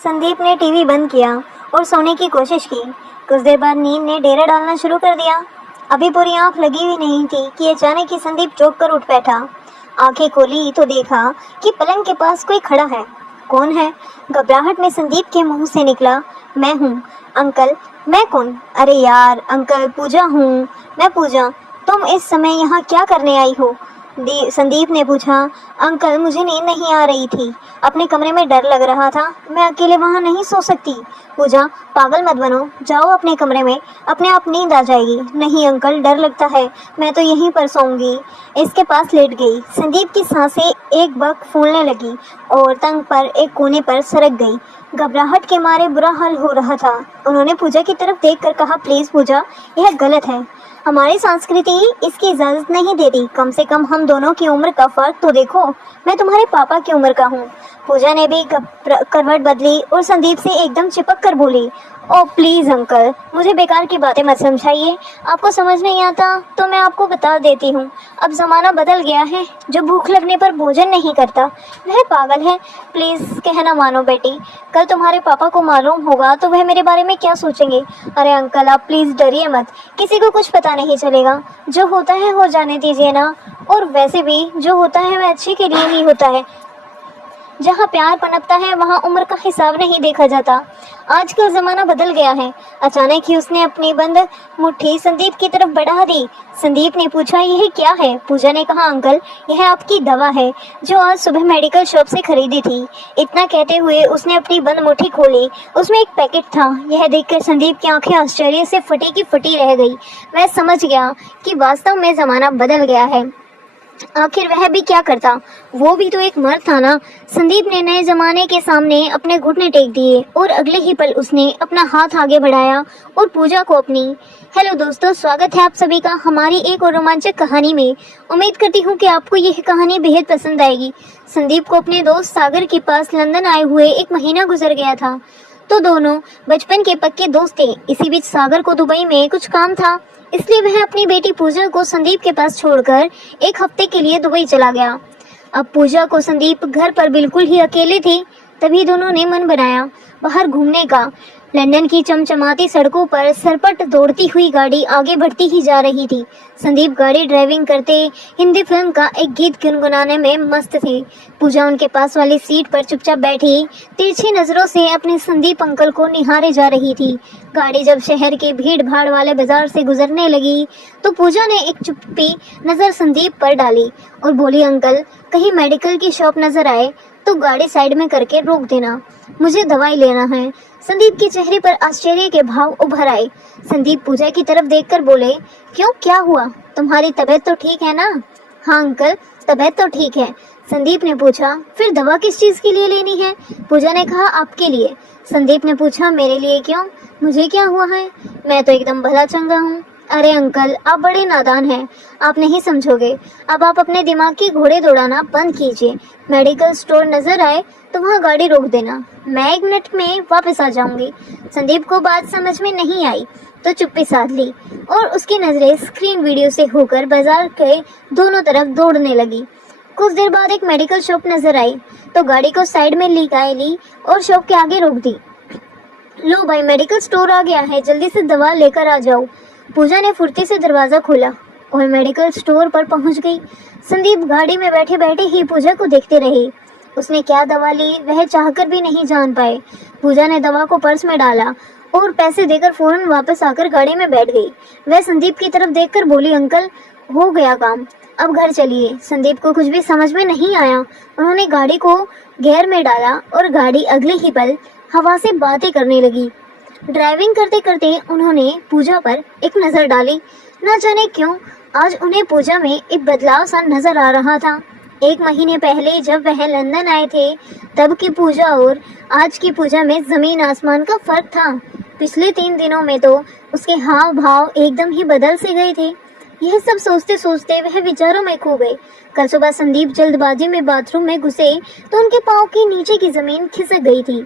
संदीप ने टीवी बंद किया और सोने की कोशिश की। कुछ देर बाद नींद ने डेरा डालना शुरू कर दिया। अभी पूरी आंख लगी हुई नहीं थी कि अचानक ही संदीप चौंक कर उठ बैठा। आंखें खोली तो देखा कि पलंग के पास कोई खड़ा है। कौन है? घबराहट में संदीप के मुंह से निकला, मैं हूँ अंकल। मैं कौन? अरे यार अंकल, पूजा हूँ मैं। पूजा, तुम इस समय यहाँ क्या करने आई हो? संदीप ने पूछा। अंकल, मुझे नींद नहीं आ रही थी, अपने कमरे में डर लग रहा था, मैं अकेले वहाँ नहीं सो सकती। पूजा, पागल मत बनो, जाओ अपने कमरे में, अपने आप नींद आ जाएगी। नहीं अंकल, डर लगता है, मैं तो यहीं पर सोऊंगी। इसके पास लेट गई। संदीप की सांसें एक बक फूलने लगी और तंग पर एक कोने पर सरक गई। घबराहट के मारे बुरा हाल हो रहा था। उन्होंने पूजा की तरफ देखकर कहा, प्लीज़ पूजा, यह गलत है, हमारी संस्कृति इसकी इजाज़त नहीं देती। कम से कम हम दोनों की उम्र का फ़र्क तो देखो, मैं तुम्हारे पापा की उम्र का हूँ। पूजा ने भी करवट बदली और संदीप से एकदम चिपक कर बोली, ओह प्लीज़ अंकल, मुझे बेकार की बातें मत समझाइए। आपको समझ नहीं आता तो मैं आपको बता देती हूँ, अब ज़माना बदल गया है। जो भूख लगने पर भोजन नहीं करता वह पागल है। प्लीज़ कहना मानो बेटी, कल तुम्हारे पापा को मालूम होगा तो वह मेरे बारे में क्या सोचेंगे। अरे अंकल, आप प्लीज़ डरिए मत, किसी को कुछ पता नहीं चलेगा। जो होता है हो जाने दीजिए ना। और वैसे भी जो होता है वह अच्छे के लिए ही होता है। जहाँ प्यार पनपता है वहाँ उम्र का हिसाब नहीं देखा जाता। आजकल ज़माना बदल गया है। अचानक ही उसने अपनी बंद मुट्ठी संदीप की तरफ बढ़ा दी। संदीप ने पूछा, यह क्या है? पूजा ने कहा, अंकल, यह आपकी दवा है जो आज सुबह मेडिकल शॉप से खरीदी थी। इतना कहते हुए उसने अपनी बंद मुट्ठी खोली। उसमें एक पैकेट था। यह देखकर संदीप की आंखें आश्चर्य से फटी की फटी रह गई। वह समझ गया कि वास्तव में ज़माना बदल गया है। आखिर वह भी क्या करता, वो भी तो एक मर्द था ना। संदीप ने नए जमाने के सामने अपने घुटने टेक दिए और अगले ही पल उसने अपना हाथ आगे बढ़ाया और पूजा को अपनी। हेलो दोस्तों, स्वागत है आप सभी का हमारी एक और रोमांचक कहानी में। उम्मीद करती हूँ कि आपको यह कहानी बेहद पसंद आएगी। संदीप को अपने दोस्त सागर के पास लंदन आए हुए 1 महीना गुजर गया था, तो दोनों बचपन के पक्के दोस्त थे। इसी बीच सागर को दुबई में कुछ काम था, इसलिए वह अपनी बेटी पूजा को संदीप के पास छोड़कर 1 हफ्ते के लिए दुबई चला गया। अब पूजा को संदीप घर पर बिल्कुल ही अकेले थे, तभी दोनों ने मन बनाया बाहर घूमने का। लंदन की चमचमाती सड़कों पर सरपट दौड़ती हुई गाड़ी आगे बढ़ती ही जा रही थी। संदीप गाड़ी ड्राइविंग करते हिंदी फिल्म का एक गीत गुनगुनाने में मस्त थे। पूजा उनके पास वाली सीट पर चुपचाप बैठी तिरछी नजरों से अपने संदीप अंकल को निहारे जा रही थी। गाड़ी जब शहर के भीड़ भाड़ वाले बाजार से गुजरने लगी तो पूजा ने एक चुप्पी नजर संदीप पर डाली और बोली, अंकल, कहीं मेडिकल की शॉप नजर आए तो गाड़ी साइड में करके रोक देना, मुझे दवाई लेना है। संदीप के चेहरे पर आश्चर्य के भाव उभर आए। संदीप पूजा की तरफ देखकर बोले, क्यों, क्या हुआ? तुम्हारी तबीयत तो ठीक है ना? हाँ अंकल, तबीयत तो ठीक है। संदीप ने पूछा, फिर दवा किस चीज के लिए लेनी है? पूजा ने कहा, आपके लिए। संदीप ने पूछा, मेरे लिए क्यों? मुझे क्या हुआ है? मैं तो एकदम भला चंगा हूँ। अरे अंकल, आप बड़े नादान हैं, आप नहीं समझोगे। अब आप अपने दिमाग की घोड़े दौड़ाना बंद कीजिए। मेडिकल स्टोर नजर आए तो वहाँ गाड़ी रोक देना, मैं 1 मिनट में वापस आ जाऊंगी। संदीप को बात समझ में नहीं आई तो चुप्पी साध ली और उसकी नजरें स्क्रीन वीडियो से होकर बाजार के दोनों तरफ दौड़ने लगी। कुछ देर बाद एक मेडिकल शॉप नजर आई तो गाड़ी को साइड में ली और शॉप के आगे रोक दी। लो भाई, मेडिकल स्टोर आ गया है, जल्दी से दवा लेकर आ जाओ। पूजा ने फुर्ती से दरवाजा खोला और मेडिकल स्टोर पर पहुंच गई। संदीप गाड़ी में बैठे बैठे ही पूजा को देखते रहे। उसने क्या दवा ली वह चाहकर भी नहीं जान पाए। पूजा ने दवा को पर्स में डाला और पैसे देकर फौरन वापस आकर गाड़ी में बैठ गई। वह संदीप की तरफ देखकर बोली, अंकल, हो गया काम, अब घर चलिए। संदीप को कुछ भी समझ में नहीं आया। उन्होंने गाड़ी को गियर में डाला और गाड़ी अगले ही पल हवा से बातें करने लगी। ड्राइविंग करते करते उन्होंने पूजा पर एक नज़र डाली। न जाने क्यों आज उन्हें पूजा में एक बदलाव सा नजर आ रहा था। 1 महीने पहले जब वह लंदन आए थे तब की पूजा और आज की पूजा में जमीन आसमान का फर्क था। पिछले 3 दिनों में तो उसके हाव भाव एकदम ही बदल से गए थे। यह सब सोचते सोचते वह विचारों में खो गए। कल सुबह संदीप जल्दबाजी में बाथरूम में घुसे तो उनके पाँव की नीचे की जमीन खिसक गई थी।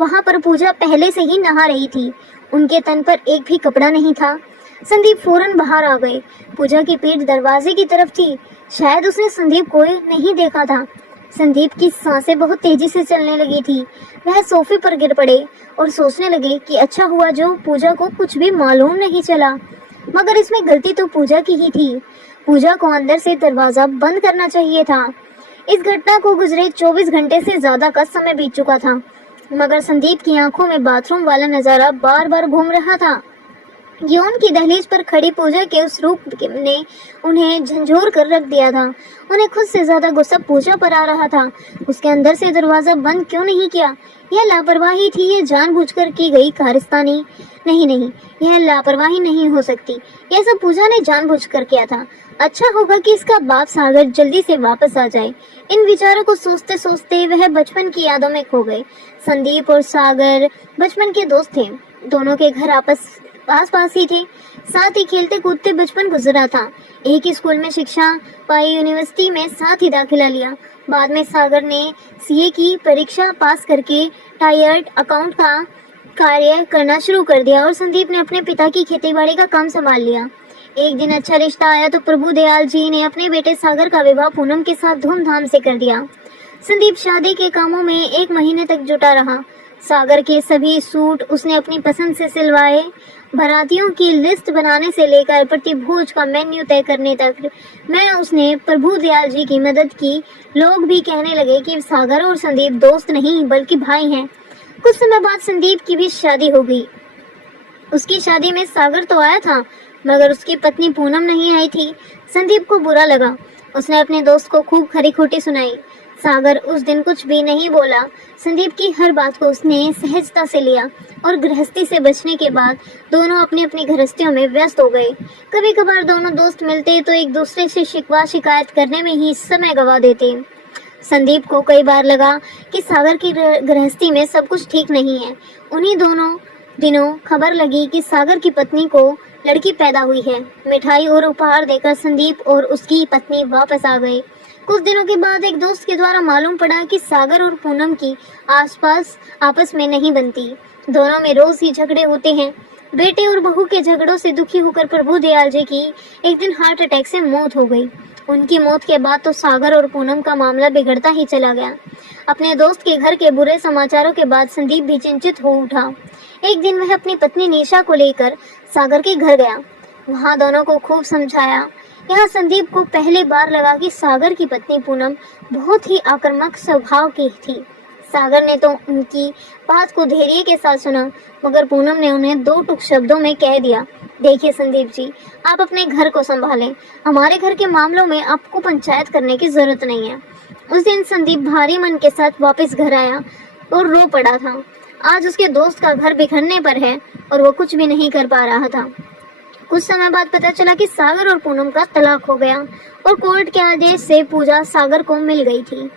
वहां पर पूजा पहले से ही नहा रही थी। उनके तन पर एक भी कपड़ा नहीं था। संदीप फौरन बाहर आ गए। पूजा की पीठ दरवाजे की तरफ थी। शायद उसने संदीप को नहीं देखा था। संदीप की सांसें बहुत तेजी से चलने लगी थी। वह सोफे पर गिर पड़े और सोचने लगे कि अच्छा हुआ जो पूजा को कुछ भी मालूम नहीं चला। मगर इसमें गलती तो पूजा की ही थी। पूजा को अंदर से दरवाजा बंद करना चाहिए था। इस घटना को गुजरे 24 घंटे से ज्यादा का समय बीत चुका था, मगर संदीप की आंखों में बाथरूम वाला नजारा बार बार घूम रहा था। यौन की दहलीज पर खड़ी पूजा के उस रूप ने उन्हें झंझोर कर रख दिया था। उन्हें खुद से ज्यादा गुस्सा पूजा पर आ रहा था। उसके अंदर से दरवाजा बंद क्यों नहीं किया? यह लापरवाही थी, यह जानबूझकर की गई कारस्तानी नहीं, यह लापरवाही नहीं हो सकती। यह सब पूजा ने जानबूझकर किया था। अच्छा होगा कि इसका बाप सागर जल्दी से वापस आ जाए। इन विचारों को सोचते सोचते वह बचपन की यादों में खो गए। संदीप और सागर बचपन के दोस्त थे। दोनों के घर पास पास ही थे। साथ ही खेलते कूदते बचपन गुजरा था। एक ही स्कूल में शिक्षा पाई, यूनिवर्सिटी में साथ ही दाखिला लिया। बाद में सागर ने सीए की परीक्षा पास करके टायर्ड अकाउंट का कार्य करना शुरू कर दिया और संदीप ने अपने पिता की खेतीबाड़ी का काम संभाल लिया। एक दिन अच्छा रिश्ता आया तो प्रभु दयाल जी ने अपने बेटे सागर का विवाह पूनम के साथ धूमधाम से कर दिया। संदीप शादी के कामों में 1 महीने तक जुटा रहा। सागर के सभी सूट उसने अपनी पसंद से सिलवाए। बारातियों की लिस्ट बनाने से लेकर प्रतिभोज का मेन्यू तय करने तक मैं उसने प्रभु दयाल जी की मदद की। लोग भी कहने लगे कि सागर और संदीप दोस्त नहीं बल्कि भाई हैं। कुछ समय बाद संदीप की भी शादी हो गई। उसकी शादी में सागर तो आया था, मगर उसकी पत्नी पूनम नहीं आई थी। संदीप को बुरा लगा। उसने अपने दोस्त को खूब खरी खोटी सुनाई। सागर उस दिन कुछ भी नहीं बोला। संदीप की हर बात को उसने सहजता से लिया और गृहस्थी से बचने के बाद दोनों अपनी अपनी गृहस्थियों में व्यस्त हो गए। कभी कभार दोनों दोस्त मिलते तो एक दूसरे से शिकवा शिकायत करने में ही समय गंवा देते। संदीप को कई बार लगा कि सागर की गृहस्थी में सब कुछ ठीक नहीं है। उन्हीं दोनों दिनों खबर लगी कि सागर की पत्नी को लड़की पैदा हुई है। मिठाई और उपहार देकर संदीप और उसकी पत्नी वापस आ गए। कुछ दिनों के बाद एक दोस्त के द्वारा मालूम पड़ा कि सागर और पूनम की आपस में नहीं बनती। दोनों में रोज ही झगड़े होते हैं। बेटे और बहू के झगड़ों से दुखी होकर प्रभु दयाल जी की एक दिन हार्ट अटैक से मौत हो गई। उनकी मौत के बाद तो सागर और पूनम का मामला बिगड़ता ही चला गया। अपने दोस्त के घर के बुरे समाचारों के बाद संदीप भी चिंतित हो उठा। एक दिन वह अपनी पत्नी निशा को लेकर सागर के घर गया। वहां दोनों को खूब समझाया। यहाँ संदीप को पहली बार लगा कि सागर की पत्नी पूनम बहुत ही आक्रामक स्वभाव की थी। सागर ने तो उनकी बात को धैर्य के साथ सुना, मगर पूनम ने उन्हें 2 टूक शब्दों में कह दिया, देखिए संदीप जी, आप अपने घर को संभालें। हमारे घर के मामलों में आपको पंचायत करने की जरूरत नहीं है। उस दिन संदीप भारी मन के साथ वापस घर आया और रो पड़ा था। आज उसके दोस्त का घर बिखरने पर है और वो कुछ भी नहीं कर पा रहा था। कुछ समय बाद पता चला कि सागर और पूनम का तलाक हो गया और कोर्ट के आदेश से पूजा सागर को मिल गई थी।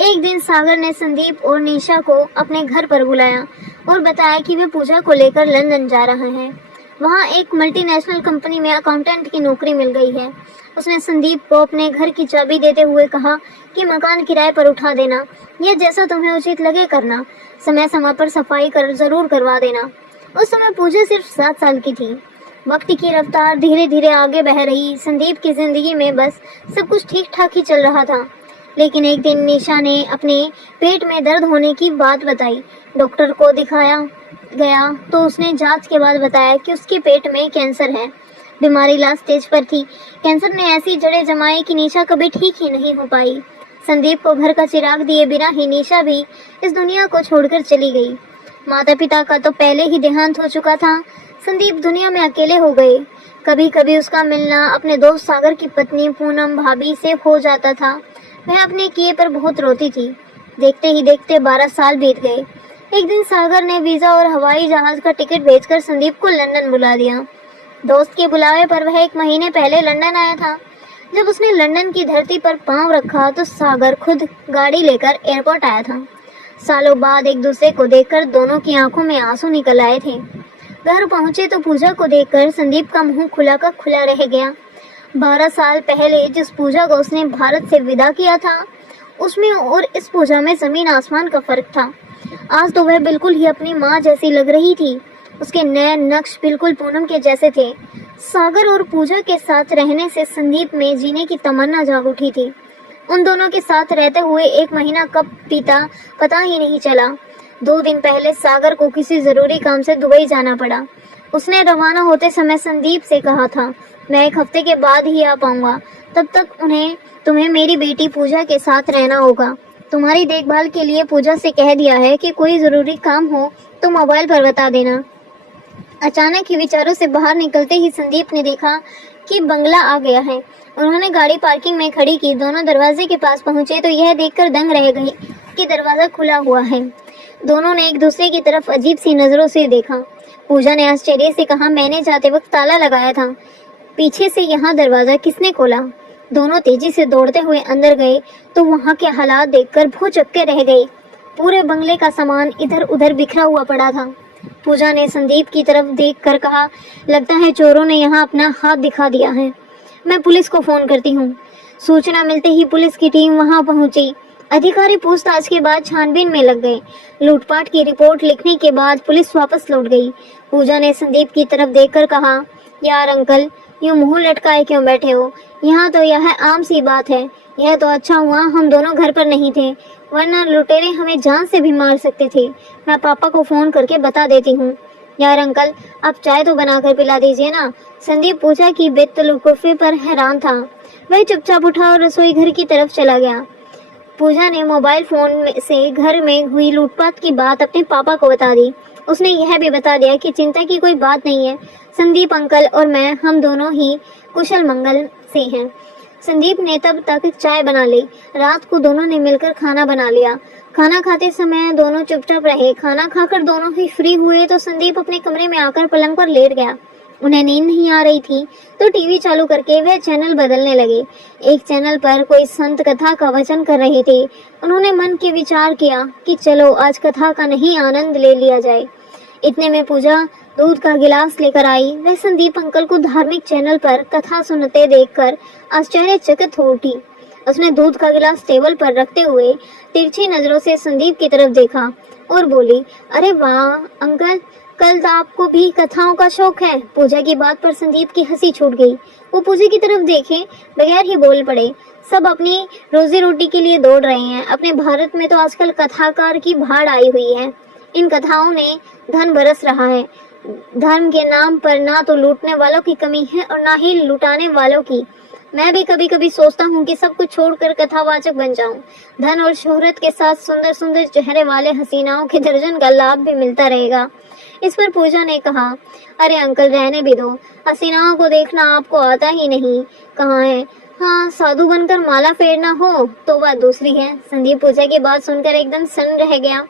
एक दिन सागर ने संदीप और निशा को अपने घर पर बुलाया और बताया कि वे पूजा को लेकर लंदन जा रहे हैं। वहाँ एक मल्टीनेशनल कंपनी में अकाउंटेंट की नौकरी मिल गई है। उसने संदीप को अपने घर की चाबी देते हुए कहा कि मकान किराए पर उठा देना, या जैसा तुम्हें उचित लगे करना। समय समय पर सफाई जरूर करवा देना। उस समय पूजा सिर्फ 7 साल की थी। वक्त की रफ्तार धीरे धीरे आगे बह रही। संदीप की जिंदगी में बस सब कुछ ठीक ठाक ही चल रहा था। लेकिन एक दिन निशा ने अपने पेट में दर्द होने की बात बताई। डॉक्टर को दिखाया गया तो उसने जांच के बाद बताया कि उसके पेट में कैंसर है। बीमारी लास्ट स्टेज पर थी। कैंसर ने ऐसी जड़ें जमाई कि निशा कभी ठीक ही नहीं हो पाई। संदीप को घर का चिराग दिए बिना ही निशा भी इस दुनिया को छोड़कर चली गई। माता पिता का तो पहले ही देहांत हो चुका था। संदीप दुनिया में अकेले हो गए। कभी कभी उसका मिलना अपने दोस्त सागर की पत्नी पूनम भाभी से हो जाता था। वह अपने किए पर बहुत रोती थी। देखते ही देखते 12 साल बीत गए। एक दिन सागर ने वीजा और हवाई जहाज का टिकट भेजकर संदीप को लंदन बुला दिया। दोस्त के बुलावे पर वह 1 महीने पहले लंदन आया था। जब उसने लंदन की धरती पर पांव रखा तो सागर खुद गाड़ी लेकर एयरपोर्ट आया था। सालों बाद एक दूसरे को देखकर दोनों की आंखों में आंसू निकल आए थे। घर पहुंचे तो पूजा को देखकर संदीप का मुंह खुला का खुला रह गया। 12 साल पहले जिस पूजा को उसने भारत से विदा किया था, उसमें और इस पूजा में जमीन आसमान का फर्क था। आज तो वह बिल्कुल ही अपनी माँ जैसी लग रही थी। उसके नए नक्श बिल्कुल पूनम के जैसे थे। सागर और पूजा के साथ रहने से संदीप में जीने की तमन्ना जाग उठी थी। उन दोनों के साथ रहते हुए 1 महीना कब बीता पता ही नहीं चला। 2 दिन पहले सागर को किसी जरूरी काम से दुबई जाना पड़ा। उसने रवाना होते समय संदीप से कहा था, मैं 1 हफ्ते के बाद ही आ पाऊंगा। तब तक तुम्हें मेरी बेटी पूजा के साथ रहना होगा। तुम्हारी देखभाल के लिए पूजा से कह दिया है कि कोई जरूरी काम हो तो मोबाइल पर बता देना। अचानक ही विचारों से बाहर निकलते ही संदीप ने देखा कि बंगला आ गया है। उन्होंने गाड़ी पार्किंग में खड़ी की। दोनों दरवाजे के पास पहुंचे तो यह देखकर दंग रह गए कि दरवाजा खुला हुआ है। दोनों ने एक दूसरे की तरफ अजीब सी नजरों से देखा। पूजा ने आश्चर्य से कहा, मैंने जाते वक्त ताला लगाया था, पीछे से यहाँ दरवाजा किसने खोला? दोनों तेजी से दौड़ते हुए अंदर गए तो वहाँ के हालात देखकर भौचक्के रह गए। पूरे बंगले का सामान इधर उधर बिखरा हुआ पड़ा था। पूजा ने संदीप की तरफ देखकर कहा, लगता है चोरों ने यहाँ अपना हाथ दिखा दिया है। मैं पुलिस को फोन करती हूँ। सूचना मिलते ही पुलिस की टीम वहाँ पहुंची। अधिकारी पूछताछ के बाद छानबीन में लग गए। लूटपाट की रिपोर्ट लिखने के बाद पुलिस वापस लौट गई। पूजा ने संदीप की तरफ देखकर कहा, यार अंकल, यूं मुंह लटकाए क्यों बैठे हो? यहाँ तो यह आम सी बात है। यह तो अच्छा हुआ हम दोनों घर पर नहीं थे, वरना लुटेरे हमें जान से भी मार सकते थे। मैं पापा को फोन करके बता देती हूँ। यार अंकल, आप चाय तो बनाकर पिला दीजिए ना। संदीप पूजा की बेतलुकुफी पर हैरान था। वह चुपचाप उठा और रसोई घर की तरफ चला गया। पूजा ने मोबाइल फोन से घर में हुई लूटपाट की बात अपने पापा को बता दी। उसने यह भी बता दिया कि चिंता की कोई बात नहीं है, संदीप अंकल और मैं हम दोनों ही कुशल मंगल से हैं। संदीप ने तब तक चाय बना ली। रात को दोनों ने मिलकर खाना बना लिया। खाना खाते समय दोनों चुपचाप रहे। खाना खाकर दोनों ही फ्री हुए तो संदीप अपने कमरे में आकर पलंग पर लेट गया। उन्हें नींद नहीं आ रही थी तो टीवी चालू करके वह चैनल बदलने लगे। एक चैनल पर कोई संत कथा का वचन कर रहे थे। उन्होंने मन के विचार किया कि चलो आज कथा का नहीं आनंद ले लिया जाए। इतने में पूजा दूध का गिलास लेकर आई। वह संदीप अंकल को धार्मिक चैनल पर कथा सुनते देखकर आश्चर्यचकित हो उठी। उसने दूध का गिलास टेबल पर रखते हुए तिरछी नजरों से संदीप की तरफ देखा और बोली, अरे वाह अंकल, कल तो आपको भी कथाओं का शौक है। पूजा की बात पर संदीप की हंसी छूट गई। वो पूजा की तरफ देखे बगैर ही बोल पड़े। सब अपनी रोजी रोटी के लिए दौड़ रहे हैं। अपने भारत में तो आजकल कथाकार की भाड़ आई हुई है। इन कथाओं ने धन बरस रहा है। धर्म के नाम पर ना तो लूटने वालों की कमी है और ना ही लुटाने वालों की। मैं भी कभी कभी सोचता हूँ कि सब कुछ छोड़कर कथावाचक बन जाऊं। धन और शोहरत के साथ सुंदर सुंदर चेहरे वाले हसीनाओं के दर्जन का लाभ भी मिलता रहेगा। इस पर पूजा ने कहा, अरे अंकल रहने भी दो, हसीनाओं को देखना आपको आता ही नहीं। कहाँ है? हाँ, साधु बनकर माला फेरना हो तो बात दूसरी है। संदीप पूजा की बात सुनकर एकदम सन्न रह गया।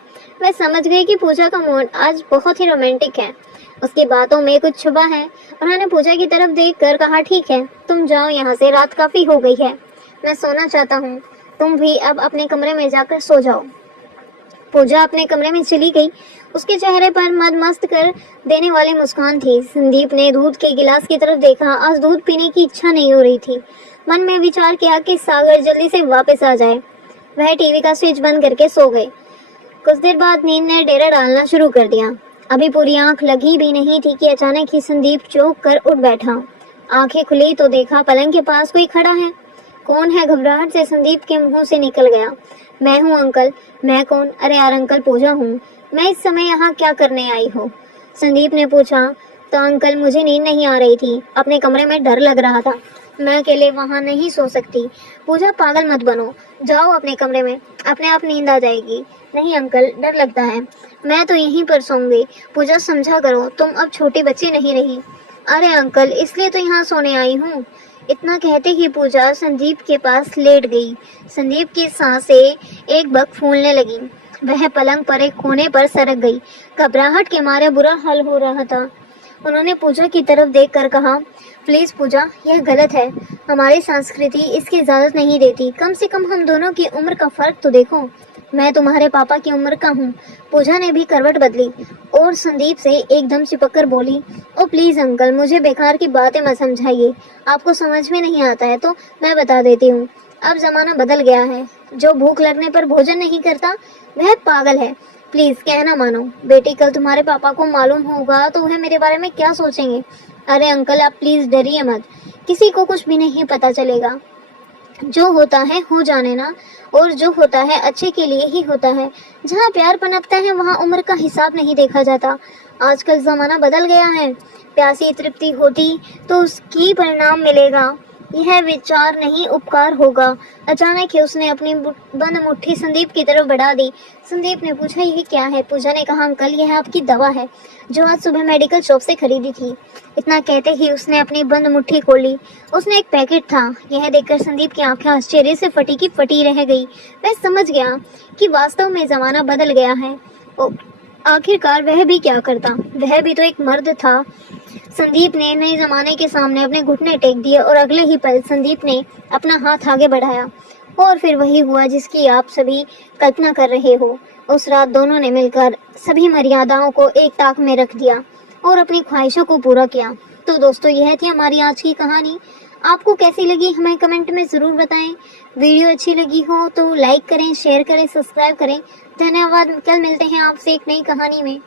वह समझ गई कि पूजा का मूड आज बहुत ही रोमांटिक है। उसकी बातों में कुछ छुपा है। उन्होंने पूजा की तरफ देखकर कहा, ठीक है तुम जाओ यहाँ से, रात काफी हो गई है, मैं सोना चाहता हूँ। तुम भी अब अपने कमरे में जाकर सो जाओ। पूजा अपने कमरे में चली गई। उसके चेहरे पर मद मस्त कर देने वाली मुस्कान थी। संदीप ने दूध के गिलास की तरफ देखा। आज दूध पीने की इच्छा नहीं हो रही थी। मन में विचार किया कि सागर जल्दी से वापस आ जाए। वह टीवी का स्विच बंद करके सो गए। कुछ देर बाद नींद ने डेरा डालना शुरू कर दिया। अभी पूरी आंख लगी भी नहीं थी कि अचानक ही संदीप चौंक कर उठ बैठा। आंखें खुली तो देखा पलंग के पास कोई खड़ा है। कौन है? घबराहट से संदीप के मुंह से निकल गया। मैं हूँ अंकल। मैं कौन? अरे यार अंकल, पूजा हूँ। मैं इस समय यहाँ क्या करने आई हो? संदीप ने पूछा। तो अंकल, मुझे नींद नहीं आ रही थी, अपने कमरे में डर लग रहा था, मैं अकेले वहाँ नहीं सो सकती। पूजा पागल मत बनो, जाओ अपने कमरे में, अपने आप नींद आ जाएगी। नहीं अंकल, डर लगता है, मैं तो यहीं पर सोऊंगी। पूजा समझा करो, तुम अब छोटी बच्ची नहीं रही। अरे अंकल, इसलिए तो यहाँ सोने आई हूँ। इतना कहते ही पूजा संदीप के पास लेट गई। संदीप की सांसें एक बक फूलने लगी। वह पलंग पर एक कोने पर सरक गई। घबराहट के मारे बुरा हाल हो रहा था। उन्होंने पूजा की तरफ देखकर कहा, प्लीज पूजा, यह गलत है। हमारी संस्कृति इसकी इजाजत नहीं देती। कम से कम हम दोनों की उम्र का फर्क तो देखो। मैं तुम्हारे पापा की उम्र का हूँ। पूजा ने भी करवट बदली और संदीप से एकदम चिपक कर बोली, ओ प्लीज अंकल, मुझे बेकार की बातें मत समझाइए। आपको समझ में नहीं आता है तो मैं बता देती हूँ। अब जमाना बदल गया है। जो भूख लगने पर भोजन नहीं करता वह पागल है। प्लीज कहना मानो। बेटी, कल तुम्हारे पापा को मालूम होगा तो वह मेरे बारे में क्या सोचेंगे। अरे अंकल, आप प्लीज डरिए मत, किसी को कुछ भी नहीं पता चलेगा। जो होता है हो जाने ना, और जो होता है अच्छे के लिए ही होता है। जहाँ प्यार पनपता है वहाँ उम्र का हिसाब नहीं देखा जाता। आजकल जमाना बदल गया है। प्यासी तृप्ति होती तो उसकी परिणाम मिलेगा, यह विचार नहीं उपकार होगा। अचानक ही उसने अपनी बंद मुट्ठी संदीप की तरफ बढ़ा दी। संदीप ने पूछा, यह क्या है? पूजा ने कहा, अंकल यह आपकी दवा है जो आज सुबह मेडिकल शॉप से खरीदी थी। इतना कहते ही उसने अपनी बंद मुट्ठी खोली। उसने एक पैकेट था। यह देखकर संदीप की आंखें आश्चर्य से फटी की फटी रह गई। वह समझ गया कि वास्तव में जमाना बदल गया है। आखिरकार वह भी क्या करता, वह भी तो एक मर्द था। संदीप ने नए जमाने के सामने अपने घुटने टेक दिए और अगले ही पल संदीप ने अपना हाथ आगे बढ़ाया और फिर वही हुआ जिसकी आप सभी कल्पना कर रहे हो। उस रात दोनों ने मिलकर सभी मर्यादाओं को एक ताक में रख दिया और अपनी ख्वाहिशों को पूरा किया। तो दोस्तों, यह थी हमारी आज की कहानी। आपको कैसी लगी हमें कमेंट में ज़रूर बताएं। वीडियो अच्छी लगी हो तो लाइक करें, शेयर करें, सब्सक्राइब करें। धन्यवाद। कल मिलते हैं आपसे एक नई कहानी में।